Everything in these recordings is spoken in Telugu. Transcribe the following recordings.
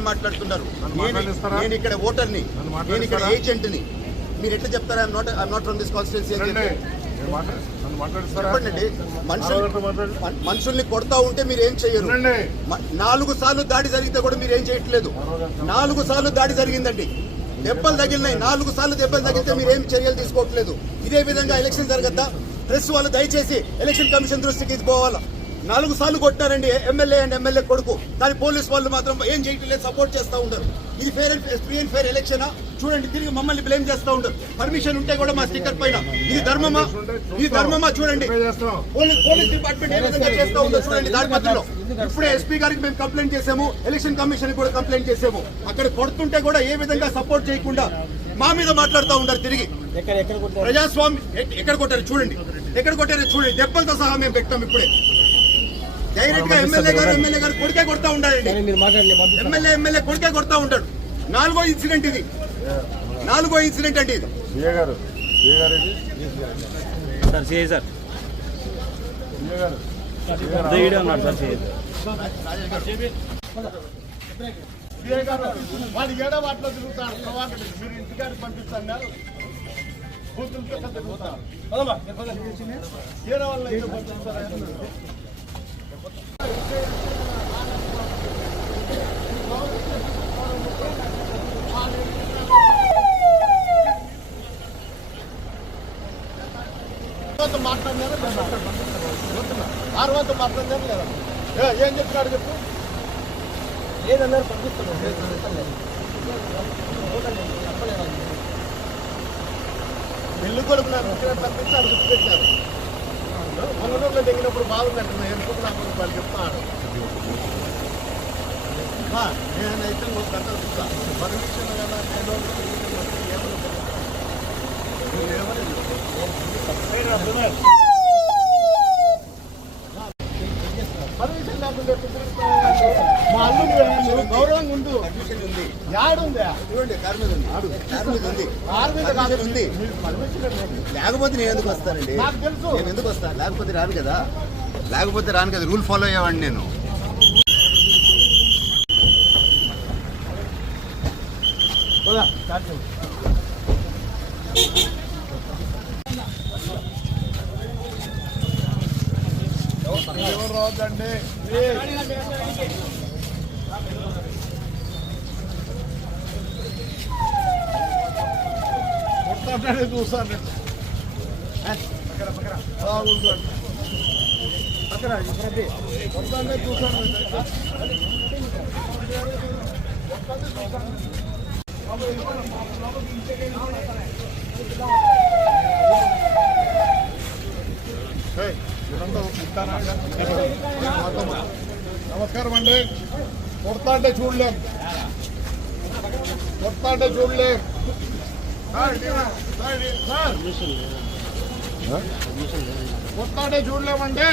మాత్రం మాట్లాడుతున్నారు. నేను ఇక్కడ ఓటర్ని, నేను ఇక్కడ ఏజెంట్ని. మీరు ఎట్లా చెప్తారా I'm not from this constituency అని చెప్పండి. మనుషుల్ని కొడతా ఉంటే మీరు ఏం చెయ్యరు. 4 సార్లు దాడి జరిగితే కూడా మీరు ఏం చేయట్లేదు. 4 సార్లు దాడి జరిగిందండి, దెబ్బలు తగిలినాయి. 4 సార్లు దెబ్బలు తగిలితే మీరు ఏం చర్యలు తీసుకోవట్లేదు. ఇదే విధంగా ఎలక్షన్ జరగద్దా? ప్రెస్ వాళ్ళు దయచేసి ఎలక్షన్ కమిషన్ దృష్టికి ఇది పోవాలా. 4 సార్లు కొట్టారండి ఎమ్మెల్యే అండ్ ఎమ్మెల్యే కొడుకు, కానీ పోలీస్ వాళ్ళు మాత్రం ఏం చేయట్లేదు, సపోర్ట్ చేస్తూ ఉంటారు. ఇది ఫ్రీ అండ్ ఫెయిర్ ఎలక్షనా? చూడండి, తిరిగి మమ్మల్ని బ్లేమ్ చేస్తూ ఉంటారు. పర్మిషన్ ఉంటే కూడా మా స్టిక్కర్ పైన ఇది ధర్మమా? ఇది ధర్మమా? చూడండి పోలీస్ డిపార్ట్మెంట్ ఏ విధంగా చేస్తూ ఉందో చూడండి. దాని మధ్యలో ఇప్పుడే ఎస్పీ గారికి మేము కంప్లైంట్ చేసాము, ఎలక్షన్ కమిషన్ కూడా కంప్లైంట్ చేసాము. అక్కడ కొడుతుంటే కూడా ఏ విధంగా సపోర్ట్ చేయకుండా మా మీద మాట్లాడుతూ ఉంటారు. తిరిగి ప్రజాస్వామ్యం ఎక్కడ కొట్టారు చూడండి, ఎక్కడ కొట్టారో చూడండి. దెబ్బలతో సహా మేము పెట్టాం. ఇప్పుడే డైరెక్ట్ గా ఎమ్మెల్యే గారు కొడుకే కొడతా ఉంటాడండి. ఎమ్మెల్యే కొడుకే కొడతా ఉంటాడు. 4వ ఇన్సిడెంట్ ఇది, 4వ ఇన్సిడెంట్ అండి ఇది. వాడి ఏడో వాటిలో తిరుగుతాడు. మీరు ఇంటికాడికి పంపిస్తున్నారు, బూతులతో తిరుగుతారు. ఏడో వాళ్ళ పంపిస్తారు. మాట్లాడినారా? ఆరుతో మాట్లాడినారు లేదా? ఏం చెప్తున్నాడు చెప్పు. ఏదన్నారు పంపిస్తున్నాడు. ఇల్లు కొడుకు పంపించారు, గుర్తుపెట్టారు. మంగళూరులో దిగినప్పుడు బాగుందంటున్నా. ఎందుకు నాకు వాళ్ళు చెప్తాను. నేనైతే 3 గంటలు చూస్తా పర్మిషన్ కదా. పర్మిషన్ లేకుండా మా అల్లు గౌరవంగా ఉండు. పర్మిషన్ ఉంది, యాడుందా? చూడండి, కారు మీద ఉంది. లేకపోతే నేను ఎందుకు వస్తానండి? నాకు తెలుసు నేను ఎందుకు వస్తాను. లేకపోతే రాను కదా, రూల్ ఫాలో అయ్యేవాడిని నేను. ఎవరు రావద్దండి. కొట్టానే చూస్తాను. కొట్టానే చూసాను. నమస్కారం అండి. కొడతా అంటే చూడలేం. కొడతా అంటే చూడలేమండి.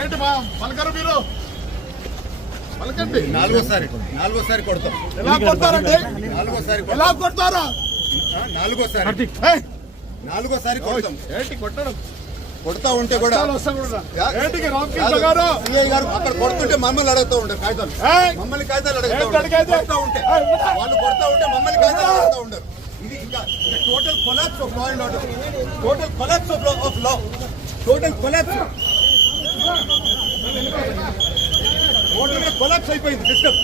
ఏంటి మా పలకరు మీరు? పలకండి. 4వసారి కొడతాం. ఎలా కొడతారండి? 4వసారి ఎలా కొడతారా? 4వసారి కొడతాం. ఏంటి కొట్టడం? కొడతా ఉంటే కూడా అక్కడ కొడుతుంటే మమ్మల్ని అడుగుతూ ఉంటారు కాగితాలు. మమ్మల్ని కాగితాలు అడుగుతూ ఉంటే వాళ్ళు కొడతా ఉంటే మమ్మల్ని కాగితాలు అడుగుతూ ఉంటారు. ఇది ఇంకా total collapse of law and order, total collapse of law, total collapse అయిపోయింది సిస్టమ్.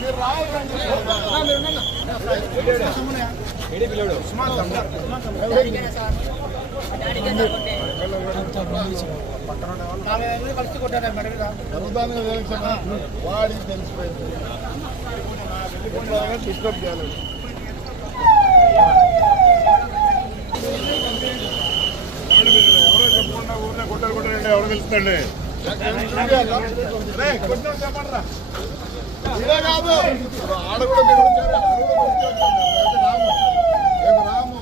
మీరు రావాలండి. వాడికి తెలిసిపోయింది. డిస్టర్బ్ చేయాలి. ఎవరో చెప్పకుండా ఊరినే కొట్టారండి. ఎవరు తెలుస్తుందండి? చెప్పండి. ఇదే కాదు, ఆడ కూడా మీరు రాము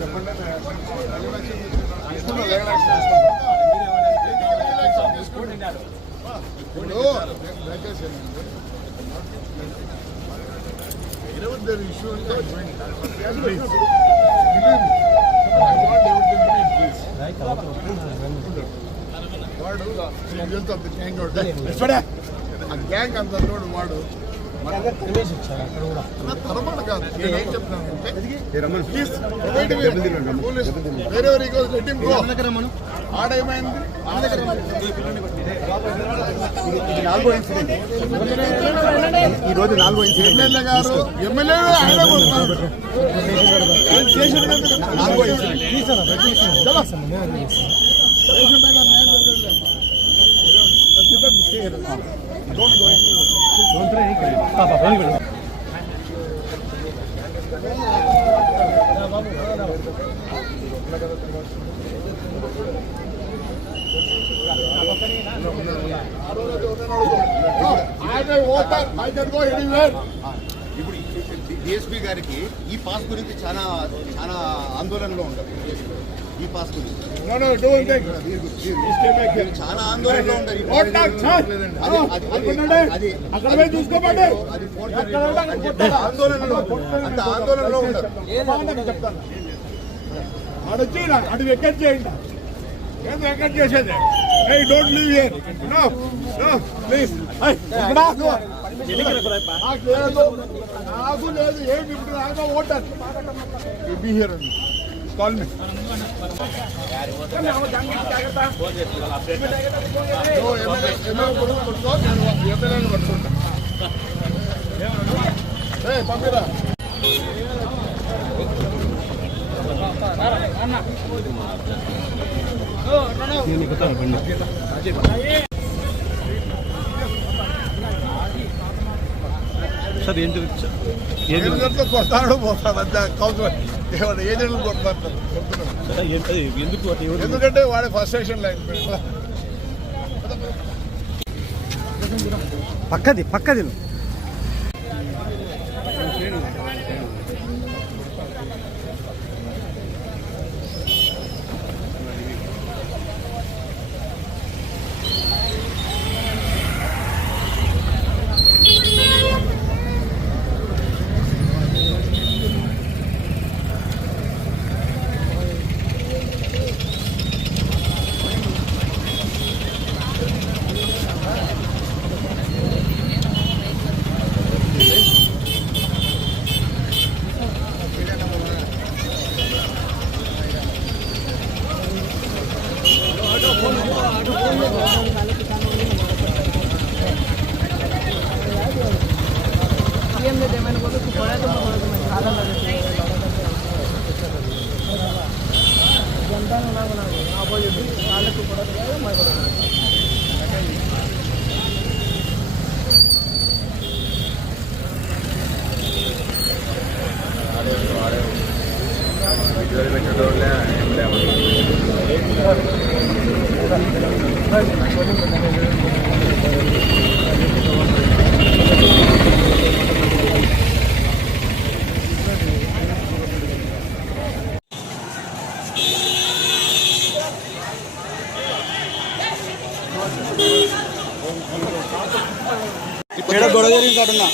చెప్పండి. Wherever there is issue, I join. Please. Believe me. I want everything to be in peace. వాడు రిజల్ట్ ఆఫ్ ది గ్యాంగ్ ఆ గ్యాంగ్ అంతా తోడు వాడు తరమణ కాదు. నేనేం చెప్తాను please police wherever goes let him go. ఆడేమైంది ఈ రోజు 4వ ఇన్సిడెంట్. ఎమ్మెల్యే గారు ఎమ్మెల్యే ఆయన కొడుతున్నారు. 4వ ఇన్సిడెంట్. ఇప్పుడు డిఎస్పీ గారికి ఈ పాస్ గురించి చాలా చాలా ఆందోళనలో ఉంటారు. ఈ పాస్ గురించి చాలా ఆందోళనలో ఉంటారు. ఆందోళనలో ఉంటారు. అడొచ్చి అటు వెకెట్ చేయండి. ఏం వెకెట్ చేసేది? Don't leave here. No no please. నాకు లేదు ఏమి ఇప్పుడు నాకు voter be here call me. ఎమ్మెల్యేని పట్టుకుంటా పంపిరా. సార్ ఏంటి కొడతాడు పోతాడు అంతే. కౌన్సిలర్ ఏజెంట్లు కొడతారు. ఎందుకు ఎందుకంటే వాడి ఫస్ట్ స్టేషన్ లైన్ పక్కది గొడవ జరిగింది కాడున్నా.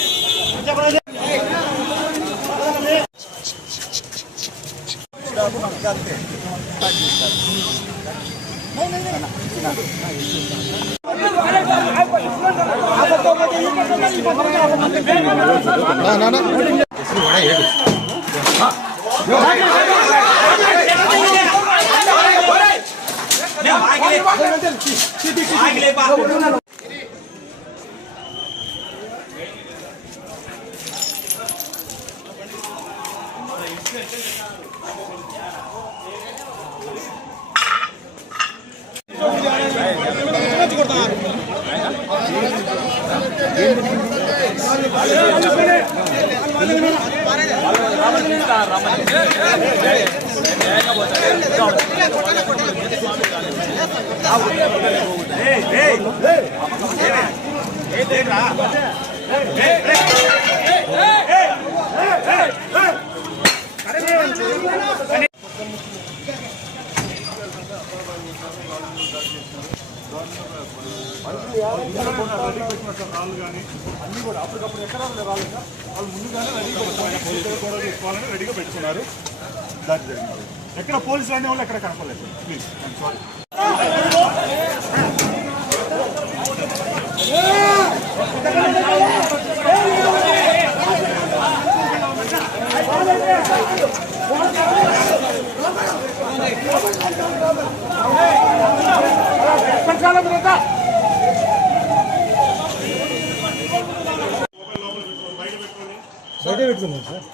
రాళ్ళు కానీ అన్నీ కూడా అప్పటికప్పుడు ఎక్కడ రాళ్ళు వాళ్ళు ముందుగానే తీసుకోవాలని రెడీగా పెట్టుకున్నారు. దాడి జరిగింది. ఎక్కడ పోలీసులు అనే వాళ్ళు ఎక్కడ కనపడలేదు. Please I'm sorry. బయట పెట్టుకున్నాం సార్.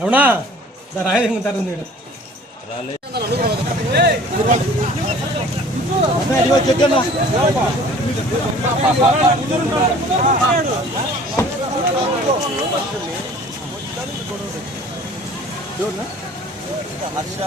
అవునా రాయి దిగుతారు నేను హర్ష